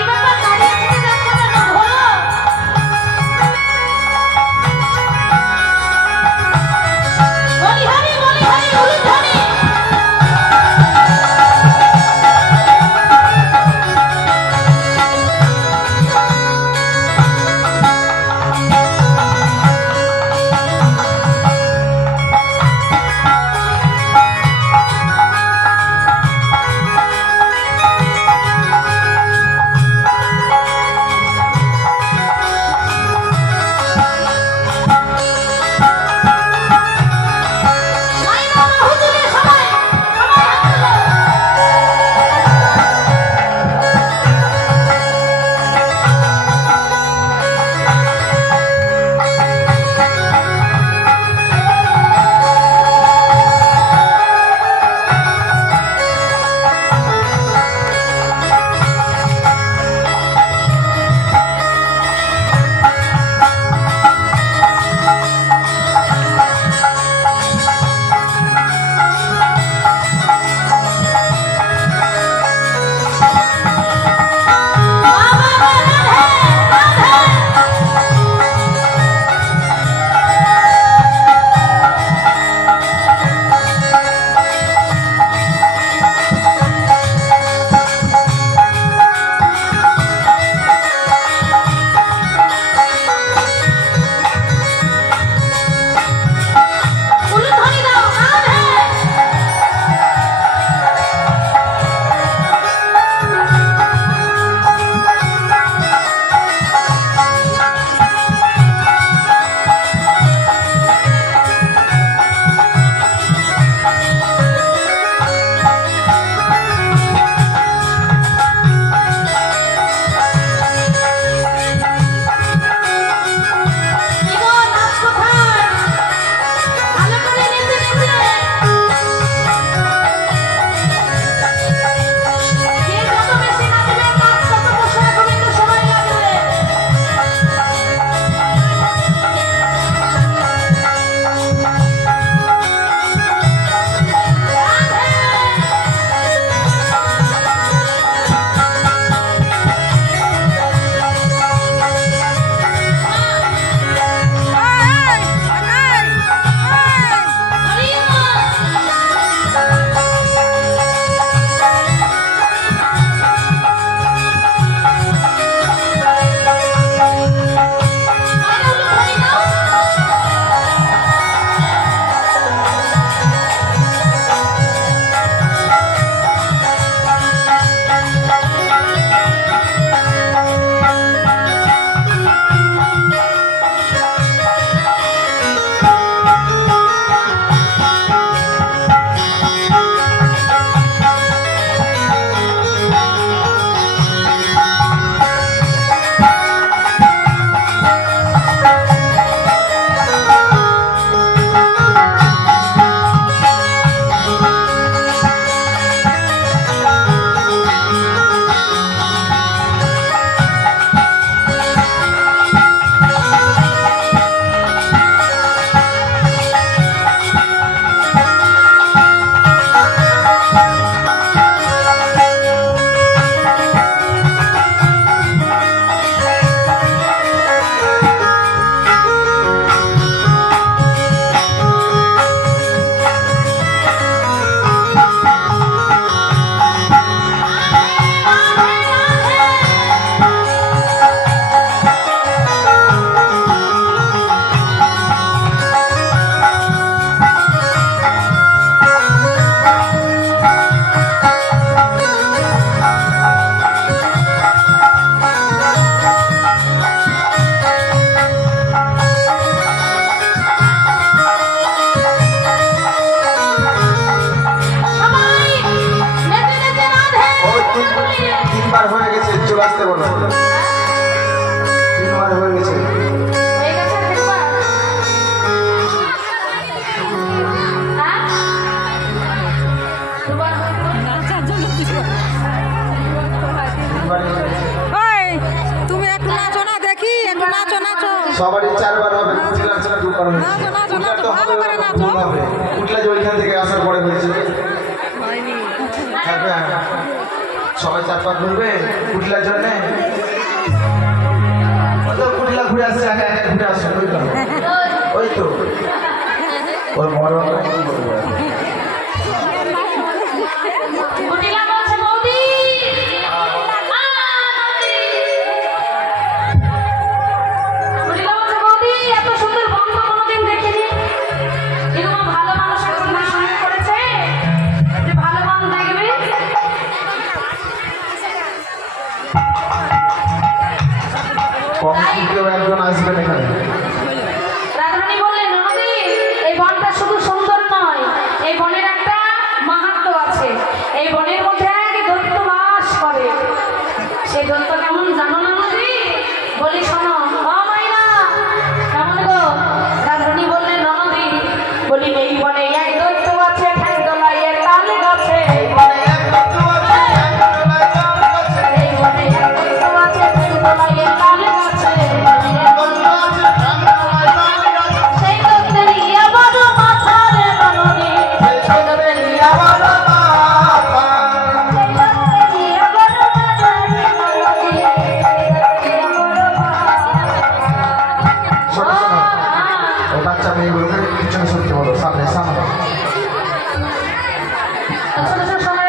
এবার সবারই 4 বার হবে, কুটলার ছাড়া 2 বার হয়েছে। কুটলার তো হবে কুটলা যে ওইখান থেকে আসার পরে হয়েছে সবাই 4 বার ঘুরবে কুটলার জন্যে। কুটলা ঘুরে আসছে, একা একা ঘুরে আসছে, ওই তো ওর মরণ একজন আসবেন এখানে। রাধারানী বললেন, ননদী এই বনটা শুধু সুন্দর নয়, এই বনের একটা মাহাত্ম্য আছে। এই বনের মধ্যে এক দৈত্য বাস করে। সেই দৈত্য কেমন জানো না নদী? বলি শোনো। ও মাইনা কেমন গো? রাধারানী বললেন, ননদী বলি এই বনে এক দৈত্য আছে, ঠ্যাং দোলায় তাল গাছে। এই বনে এক দৈত্য আছে, ঠ্যাং দোলায় তাল গাছে। এই বনে এক দৈত্য আছে, ঠ্যাং দোলায় তাল গাছে। সেই দৈত্যের আবার মাথা রে ননদী, সেই দৈত্যের আবার মাথা, সেই দৈত্যের আবার মাথা রে ননদী, সেই দৈত্যের আবার মাথা। ও বাচ্চা মেয়েগুলোকে পিছনে সরতে বলো, সামনে সামনে। ছোট ছোট সবাই